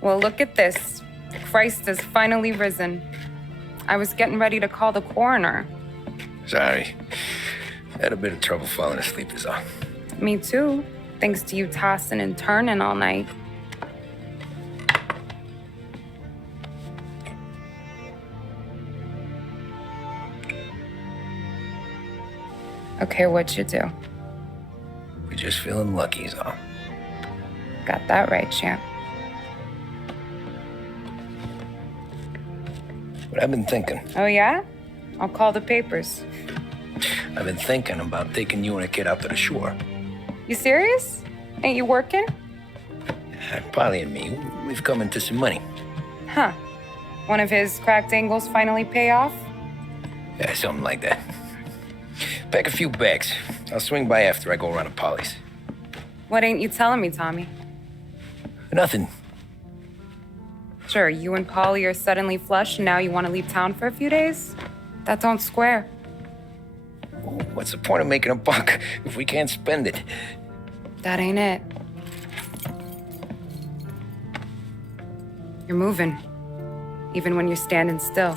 Well, look at this. Christ has finally risen. I was getting ready to call the coroner. Sorry. Had a bit of trouble falling asleep is all. Me too, thanks to you tossing and turning all night. Okay, what'd you do? We're just feeling lucky is all. Got that right, champ. But I've been thinking. Oh, yeah? I'll call the papers. I've been thinking about taking you and a kid out to the shore. You serious? Ain't you working? Polly and me, we've come into some money. Huh. One of his cracked angles finally pay off? Yeah, something like that. Pack a few bags. I'll swing by after I go around to Polly's. What ain't you telling me, Tommy? Nothing. Sure, you and Polly are suddenly flush and now you want to leave town for a few days? That don't square. What's the point of making a buck if we can't spend it? That ain't it. You're moving, even when you're standing still.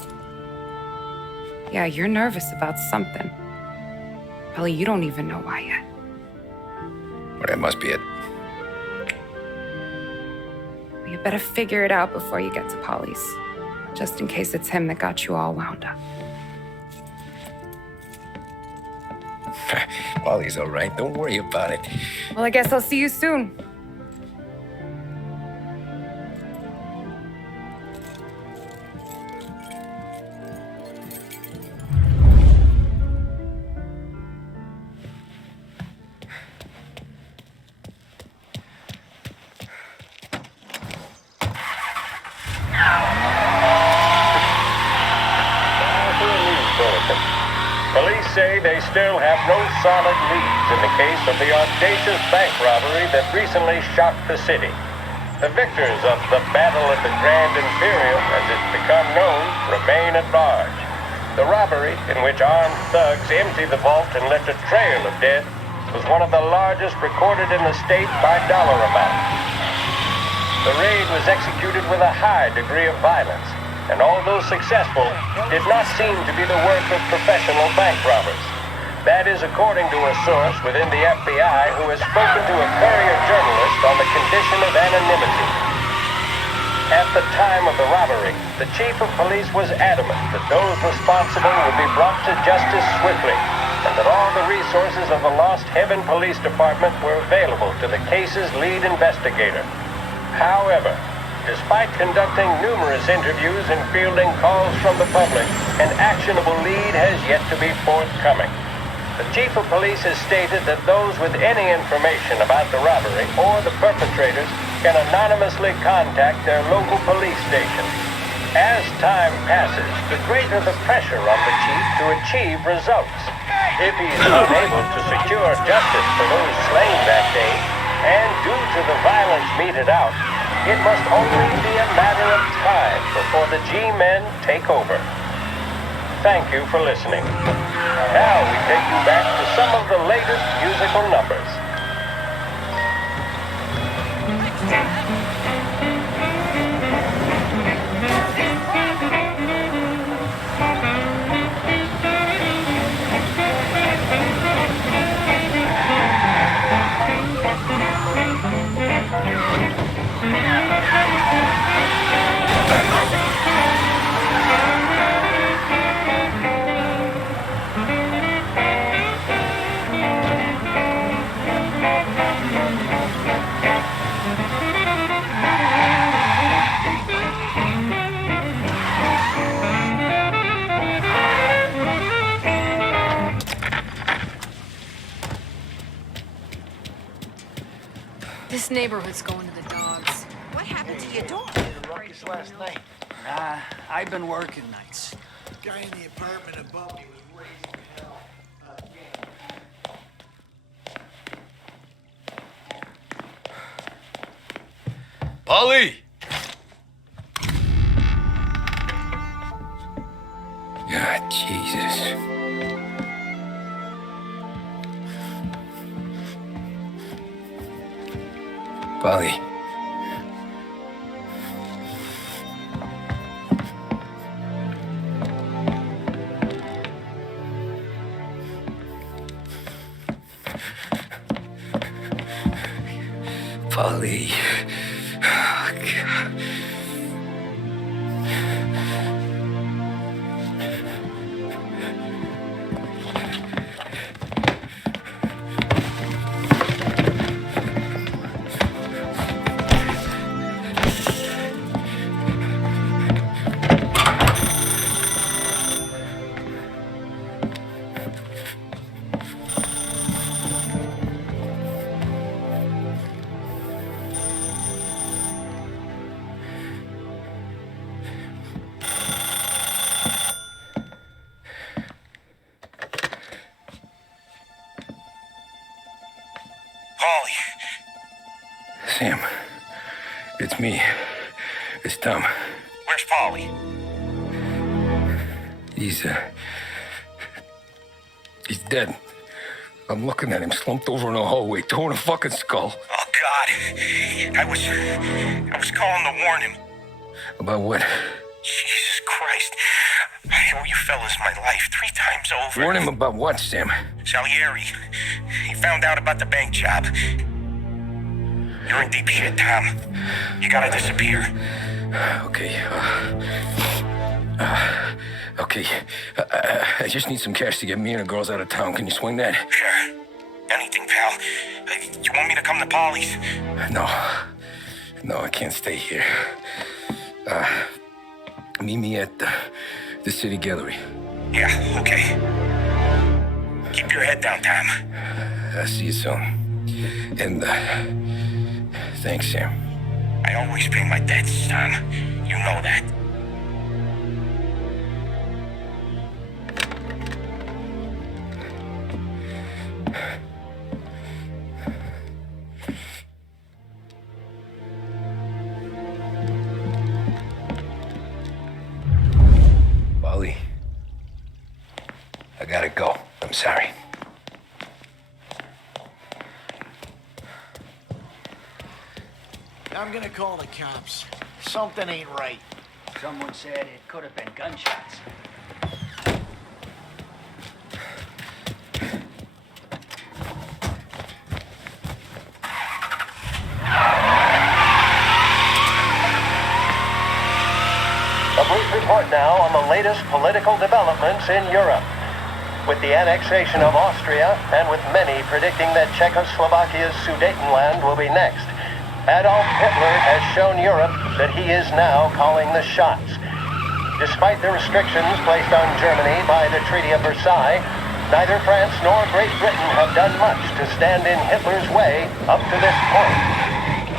Yeah, you're nervous about something. Probably you don't even know why yet. Well, that must be it. You better figure it out before you get to Polly's, just in case it's him that got you all wound up. Polly's all right. Don't worry about it. Well, I guess I'll see you soon. Police say they still have no solid leads in the case of the audacious bank robbery that recently shocked the city. The victors of the Battle of the Grand Imperium, as it's become known, remain at large. The robbery, in which armed thugs emptied the vault and left a trail of dead, was one of the largest recorded in the state by dollar amount. The raid was executed with a high degree of violence, and although successful, did not seem to be the work of professional bank robbers. That is according to a source within the FBI who has spoken to a Courier journalist on the condition of anonymity. At the time of the robbery, the chief of police was adamant that those responsible would be brought to justice swiftly, and that all the resources of the Lost Heaven Police Department were available to the case's lead investigator. However, despite conducting numerous interviews and fielding calls from the public, an actionable lead has yet to be forthcoming. The chief of police has stated that those with any information about the robbery or the perpetrators can anonymously contact their local police station. As time passes, the greater the pressure on the chief to achieve results. If he is unable to secure justice for those slain that day, and due to the violence meted out, it must only be a matter of time before the G-men take over. Thank you for listening. Now we take you back to some of the latest musical numbers. This neighborhood's going to the dogs. What happened to your dog? Ruckus last night. Nah, I've been working nights. Guy in the apartment above me was raising hell again. Polly! God, Jesus. Polly. Polly. Oh, God. Paulie. Sam, it's me. It's Tom. Where's Paulie? He's dead. I'm looking at him slumped over in the hallway, torn a fucking skull. Oh, God. I was calling to warn him. About what? Jesus Christ. I owe you fellas my life 3 times over. Warn him about what, Sam? Salieri. He found out about the bank job. You're in deep shit, Tom. You gotta disappear. Okay. Okay. I just need some cash to get me and the girls out of town. Can you swing that? Sure. Anything, pal. You want me to come to Paulie's? No, I can't stay here. Meet me at the city gallery. Yeah, okay. Keep your head down, Tom. I'll see you soon. And, thanks, Sam. I always pay my debts, Tom. You know that. Wally, I gotta go. I'm sorry. I'm gonna call the cops. Something ain't right. Someone said it could have been gunshots. A brief report now on the latest political developments in Europe. With the annexation of Austria, and with many predicting that Czechoslovakia's Sudetenland will be next, Adolf Hitler has shown Europe that he is now calling the shots. Despite the restrictions placed on Germany by the Treaty of Versailles, neither France nor Great Britain have done much to stand in Hitler's way up to this point.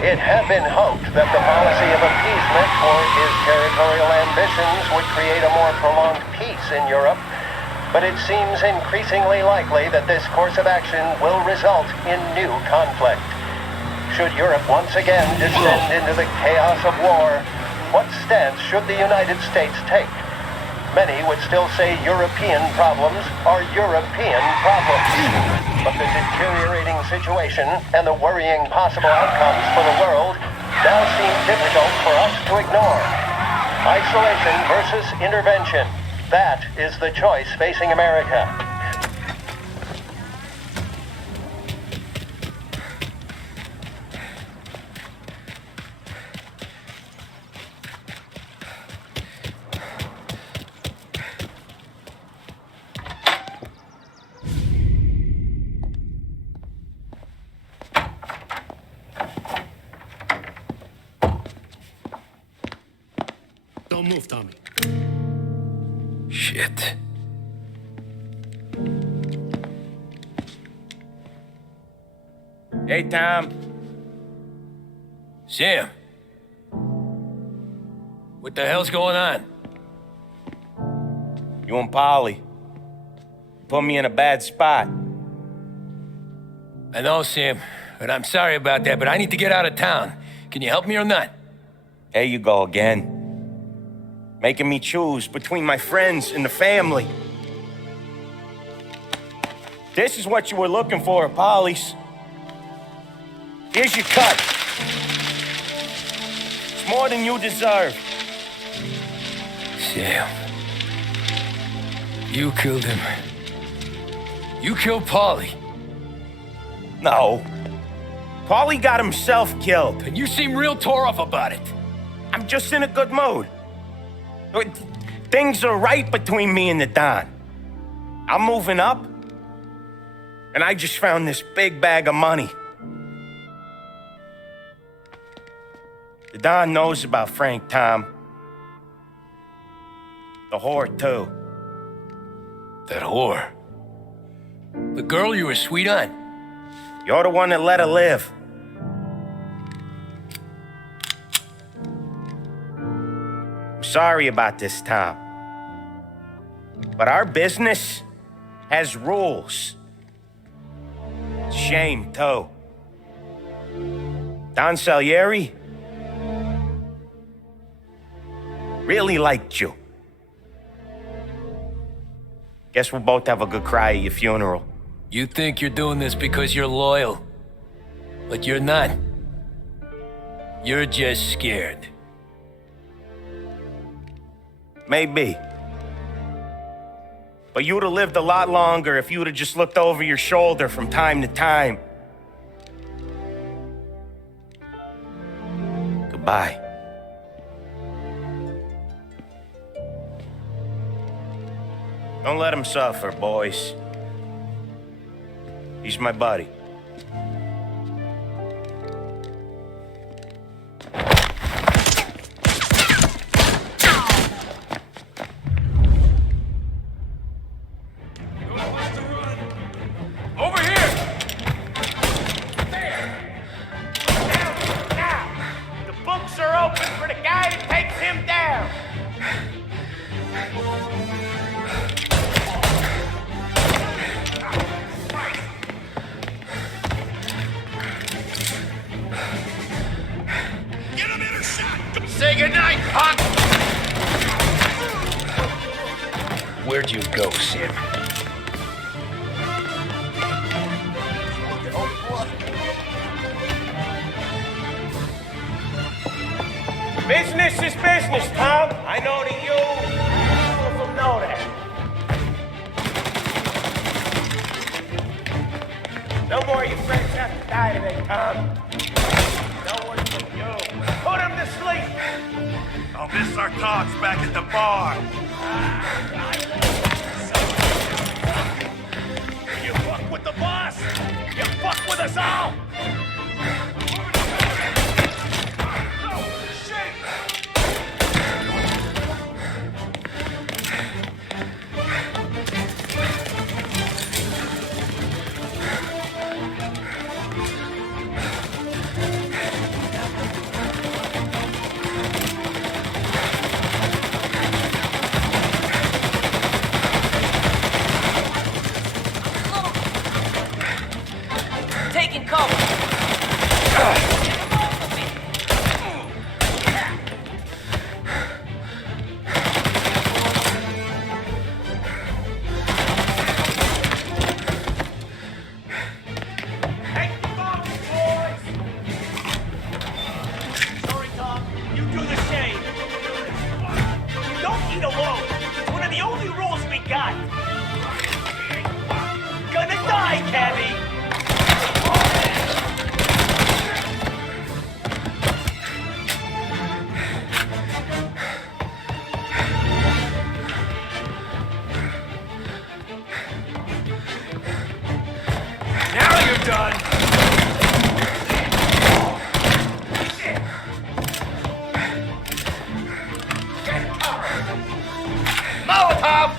It had been hoped that the policy of appeasement for his territorial ambitions would create a more prolonged peace in Europe, but it seems increasingly likely that this course of action will result in new conflict. Should Europe once again descend into the chaos of war, what stance should the United States take? Many would still say European problems are European problems. But the deteriorating situation and the worrying possible outcomes for the world now seem difficult for us to ignore. Isolation versus intervention. That is the choice facing America. Don't move, Tommy. Shit. Hey, Tom. Sam. What the hell's going on? You and Polly put me in a bad spot. I know, Sam, but I'm sorry about that, but I need to get out of town. Can you help me or not? There you go again. Making me choose between my friends and the family. This is what you were looking for at Polly's. Here's your cut. It's more than you deserve. Sam. You killed him. You killed Polly. No. Paulie got himself killed. And you seem real tore up about it. I'm just in a good mood. Things are right between me and the Don. I'm moving up, and I just found this big bag of money. The Don knows about Frank Tom. The whore, too. That whore? The girl you were sweet on? You're the one that let her live. I'm sorry about this, Tom. But our business has rules. Shame, too. Don Salieri really liked you. Guess we'll both have a good cry at your funeral. You think you're doing this because you're loyal, but you're not. You're just scared. Maybe. But you'd have lived a lot longer if you'd have just looked over your shoulder from time to time. Goodbye. Don't let him suffer, boys. He's my buddy. Over here! Now! The books are open for the guy that takes him down! Say goodnight, punk! Where'd you go, Sam? Business is business, Tom. I know that you, all of them know that. No more of your friends have to die today, Tom. No one but you. Put him to sleep. I'll miss our talks back at the bar. You fuck with the boss, you fuck with us all. Taking cover. Take the bomb, boys. Sorry, Tom. You do the same. Don't eat alone. It's one of the only rules we got. Gonna die, Cabby. Now you're done. Molotov!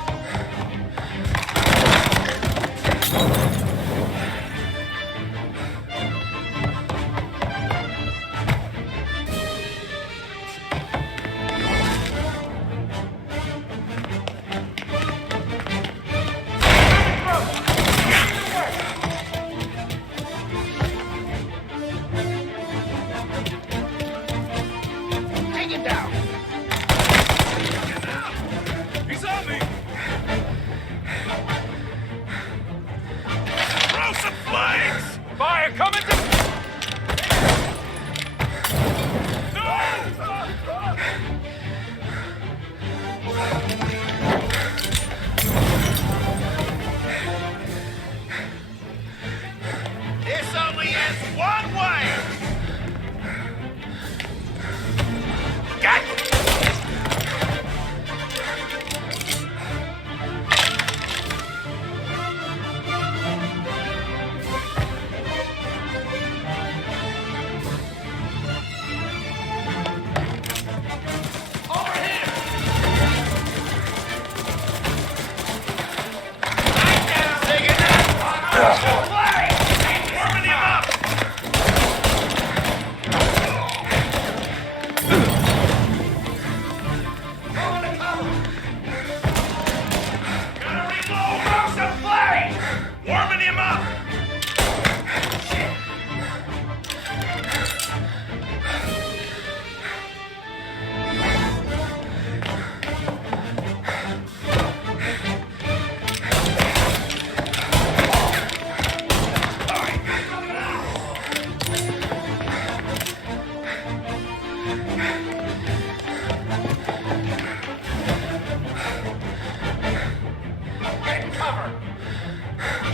cover!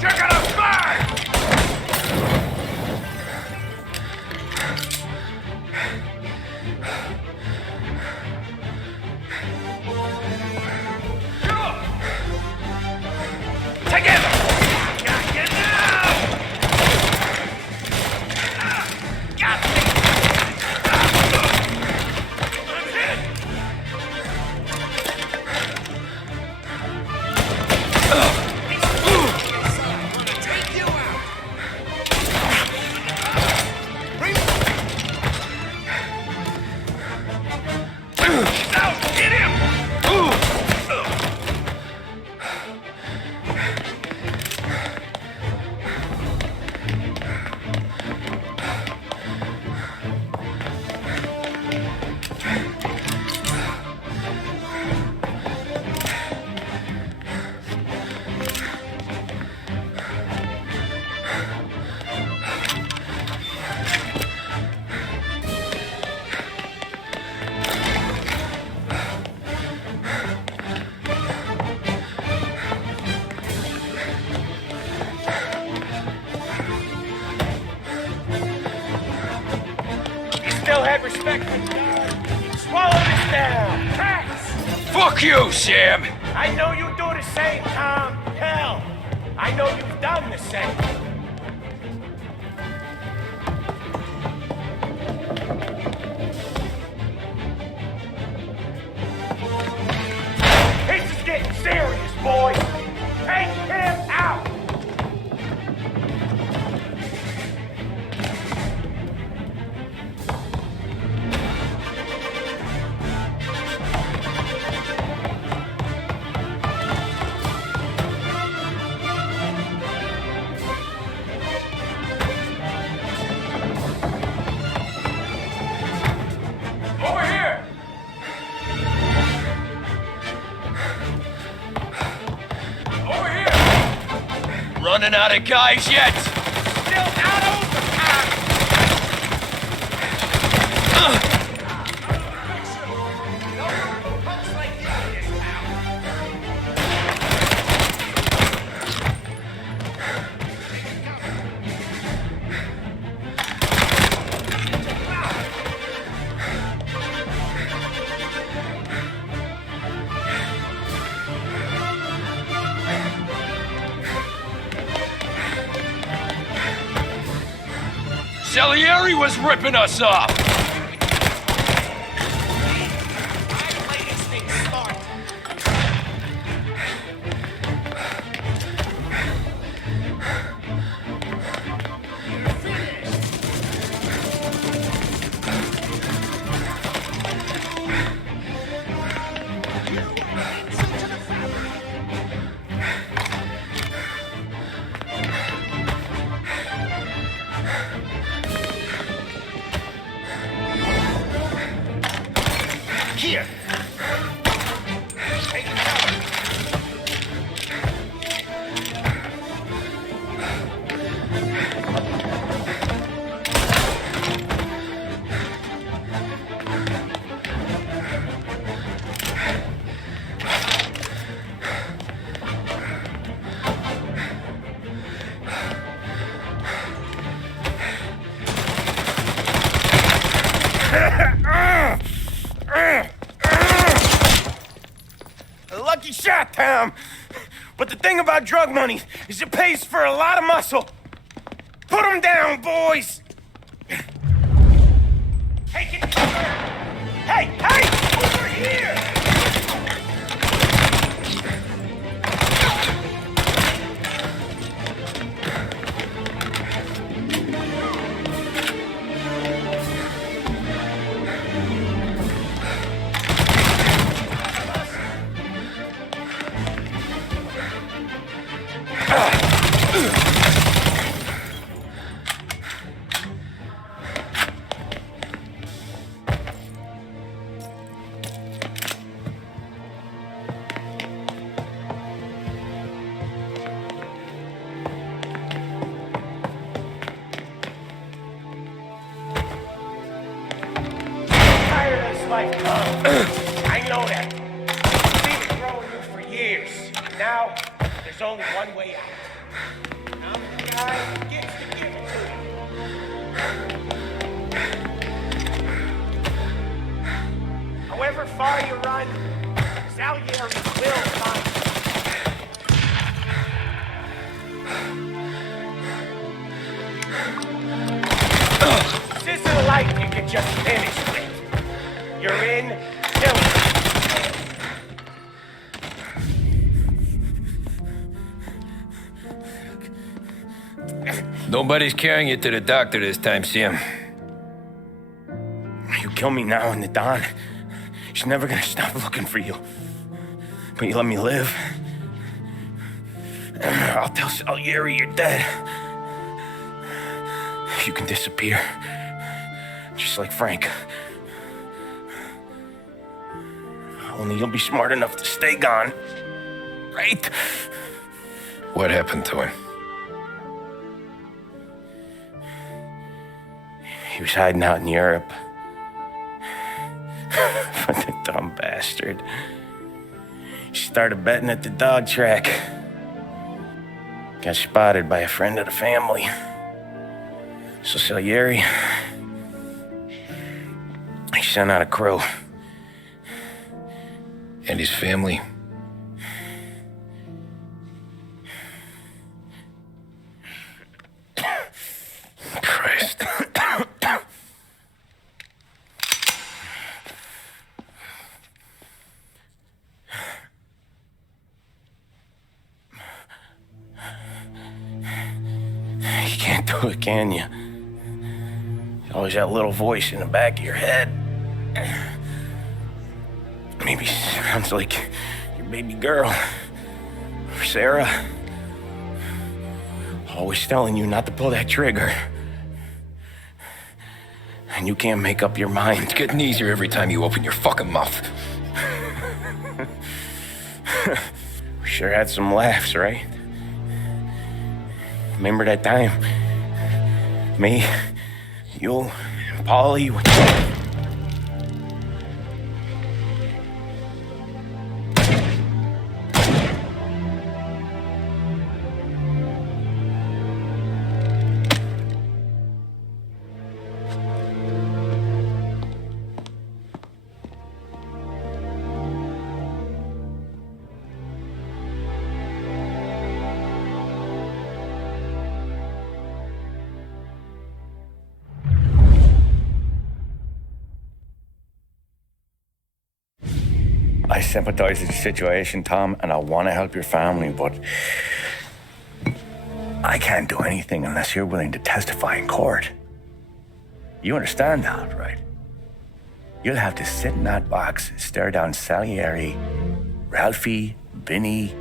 You're gonna burn! Together! Got you now! Got me! I'm hit! Take you out. Out! Get him! Still had respect for God. Swallow this down. Tracks! Fuck you, Sam! I know you do the same, Tom. Hell, I know you've done the same. This is getting serious, boys. Take him out. Over here! Over here! Running out of guys yet? Still out of time! Salieri was ripping us off! Here! Take cover! Lucky shot, Tom. But the thing about drug money is it pays for a lot of muscle. Put him down, boys. Take it cover. Hey, over here. Life, Tom. I know that. I've been growing you for years. Now, there's There's only one way out. I'm the guy who gets to give it to you. However far you run, Salieri will find you. This isn't a life you can just finish with. You're in till Nobody's carrying you to the doctor this time, Sam. You kill me now in the dawn. She's never gonna stop looking for you. But you let me live. I'll tell Salieri you're dead. You can disappear. Just like Frank. Only you'll be smart enough to stay gone. Right? What happened to him? He was hiding out in Europe. But the dumb bastard. He started betting at the dog track. Got spotted by a friend of the family. So Salieri, he sent out a crew. And his family? Christ. You can't do it, can you? Always that little voice in the back of your head. Maybe sounds like your baby girl. Or Sarah. Always telling you not to pull that trigger. And you can't make up your mind. It's getting easier every time you open your fucking mouth. We sure had some laughs, right? Remember that time? Me, you, and Polly. I sympathize with the situation, Tom, and I want to help your family, but I can't do anything unless you're willing to testify in court. You understand that, right? You'll have to sit in that box, stare down Salieri, Ralphie, Vinny,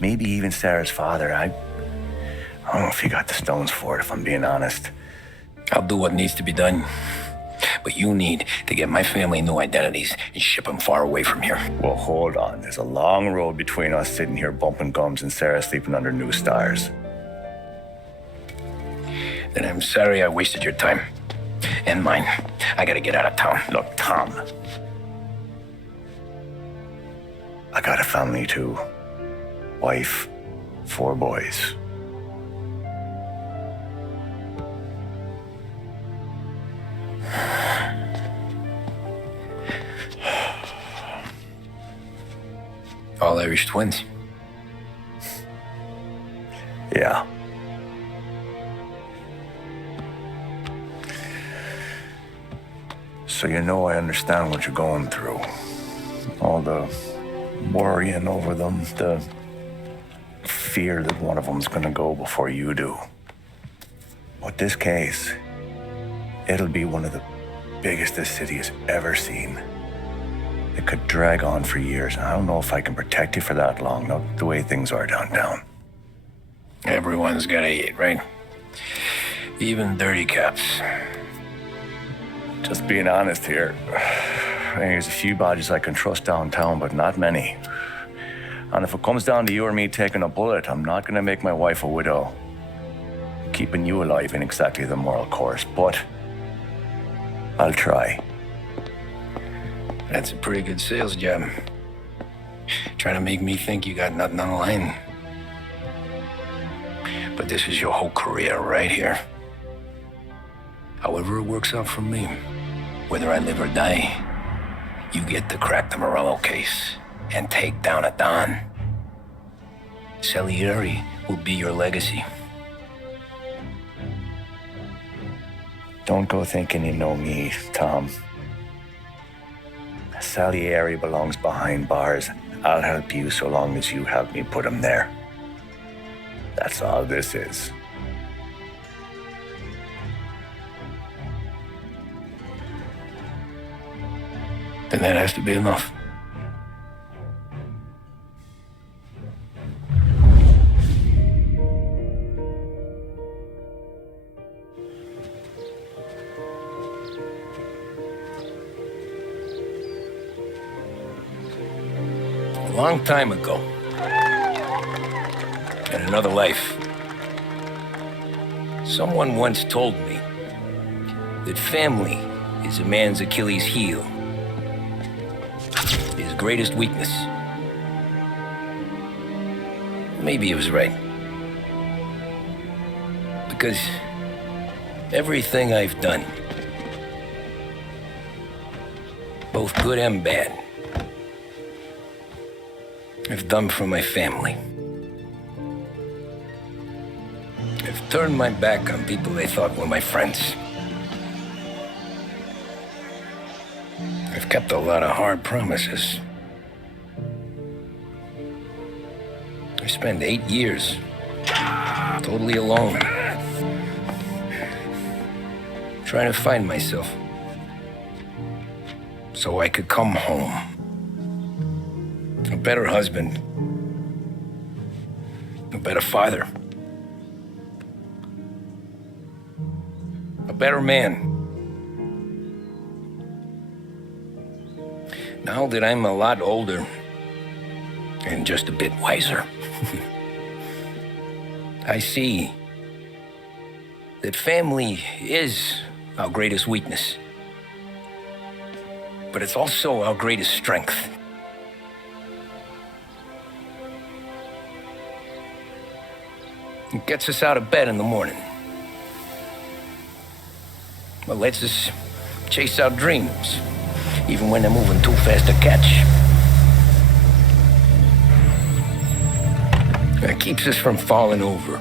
maybe even Sarah's father. I don't know if you got the stones for it, if I'm being honest. I'll do what needs to be done. But you need to get my family new identities and ship them far away from here. Well, hold on. There's a long road between us sitting here bumping gums and Sarah sleeping under new stars. Then I'm sorry I wasted your time. And mine. I gotta get out of town. Look, Tom. I got a family too. Wife, 4 boys. All Irish twins. Yeah. So you know I understand what you're going through. All the worrying over them, the fear that one of them's gonna go before you do. But this case, it'll be one of the biggest this city has ever seen. It could drag on for years, and I don't know if I can protect you for that long, not the way things are downtown. Everyone's gotta eat, right? Even dirty cops. Just being honest here, there's a few bodies I can trust downtown, but not many. And if it comes down to you or me taking a bullet, I'm not gonna make my wife a widow. Keeping you alive ain't exactly the moral course, but I'll try. That's a pretty good sales job. Trying to make me think you got nothing on the line. But this is your whole career right here. However it works out for me, whether I live or die, you get to crack the Morello case and take down a Don. Salieri will be your legacy. Don't go thinking you know me, Tom. Salieri belongs behind bars. I'll help you so long as you help me put him there. That's all this is. Then that has to be enough. A long time ago, in another life, someone once told me that family is a man's Achilles heel, his greatest weakness. Maybe he was right. Because everything I've done, both good and bad, I've done for my family. I've turned my back on people they thought were my friends. I've kept a lot of hard promises. I spent 8 years totally alone, trying to find myself so I could come home. A better husband, a better father, a better man. Now that I'm a lot older and just a bit wiser, I see that family is our greatest weakness, but it's also our greatest strength. It gets us out of bed in the morning. It lets us chase our dreams, even when they're moving too fast to catch. It keeps us from falling over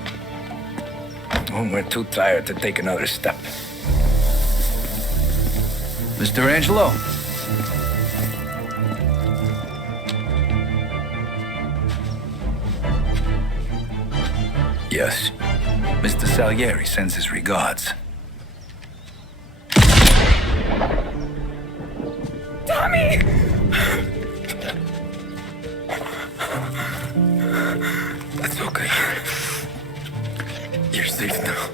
when we're too tired to take another step. Mr. Angelo. Yes. Mr. Salieri sends his regards. Tommy! That's okay. You're safe now.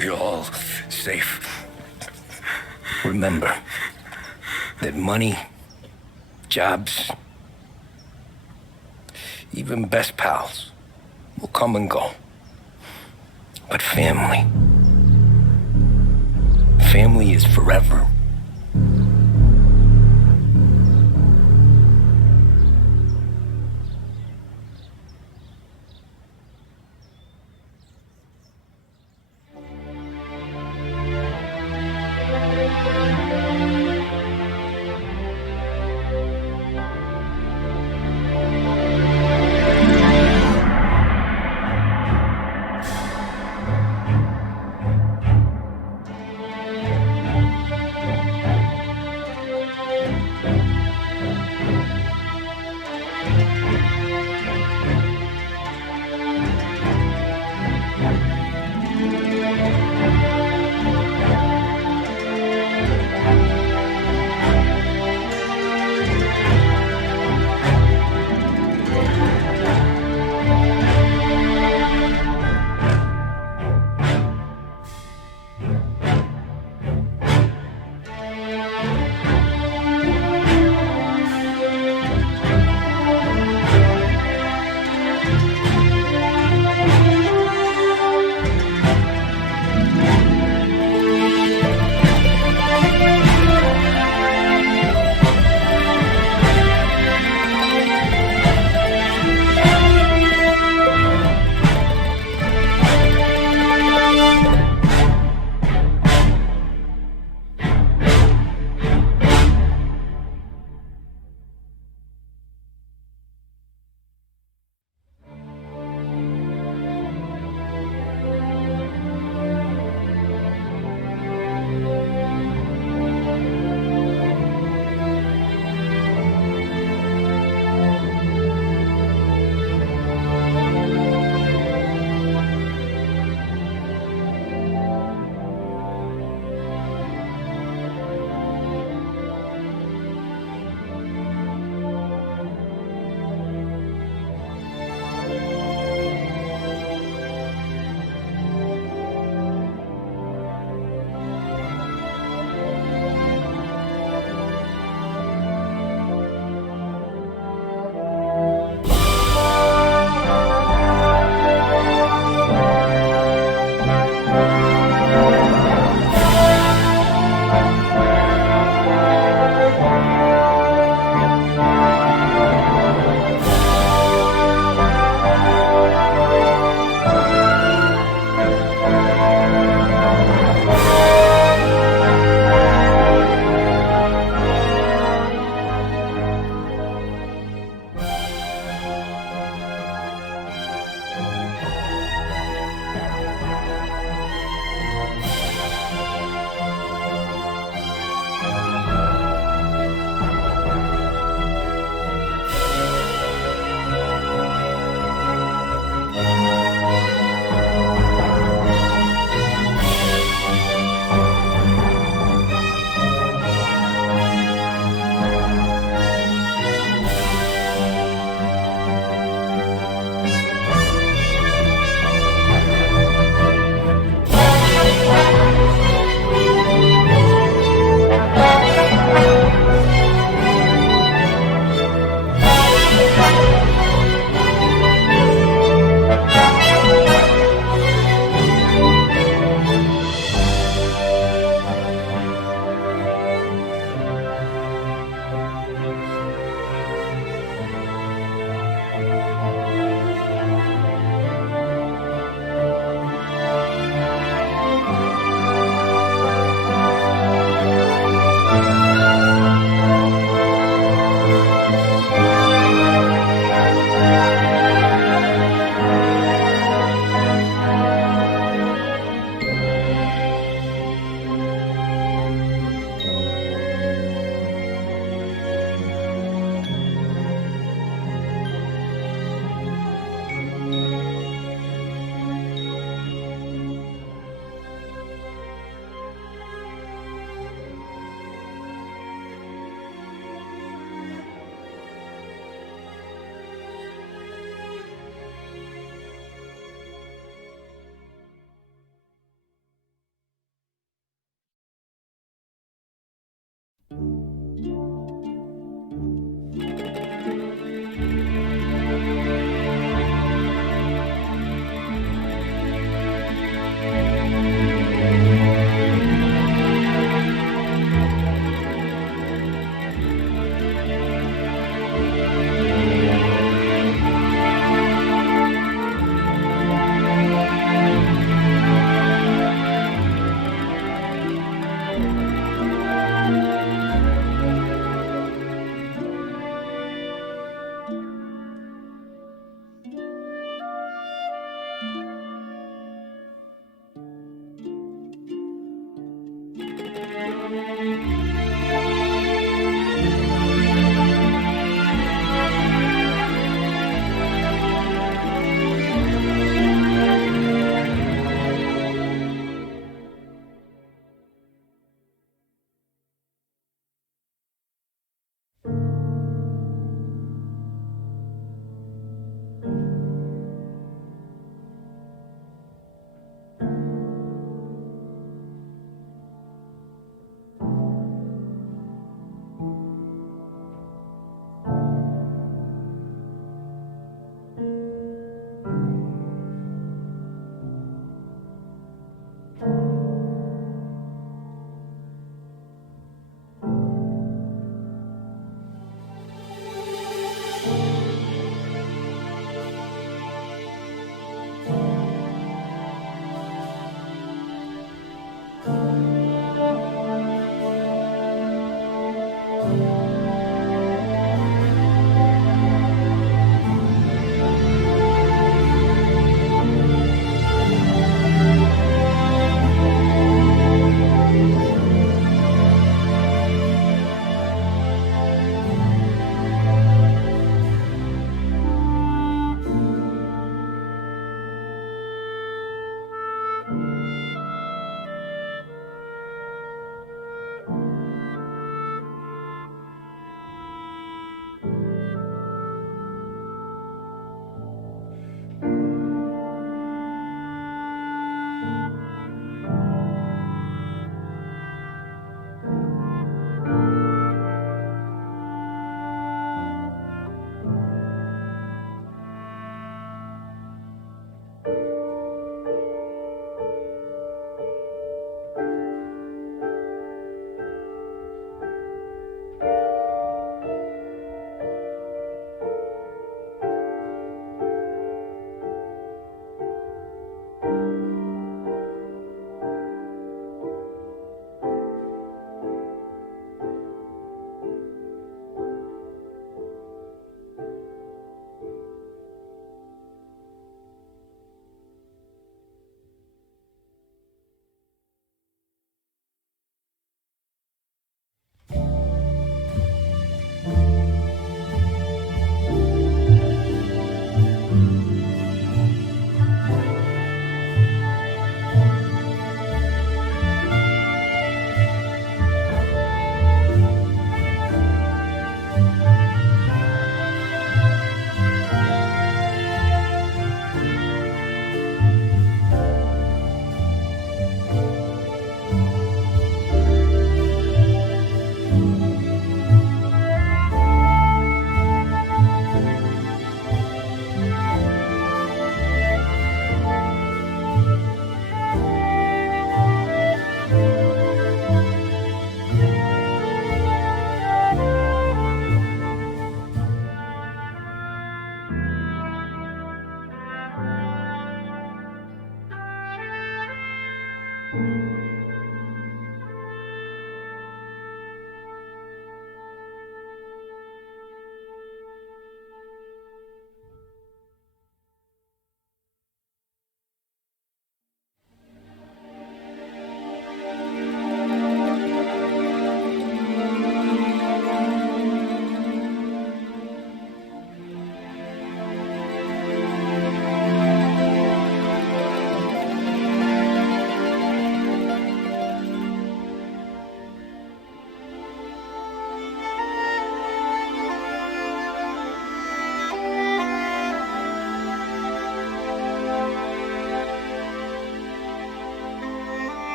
You're all safe. Remember that money, jobs, even best pals will come and go. But family is forever.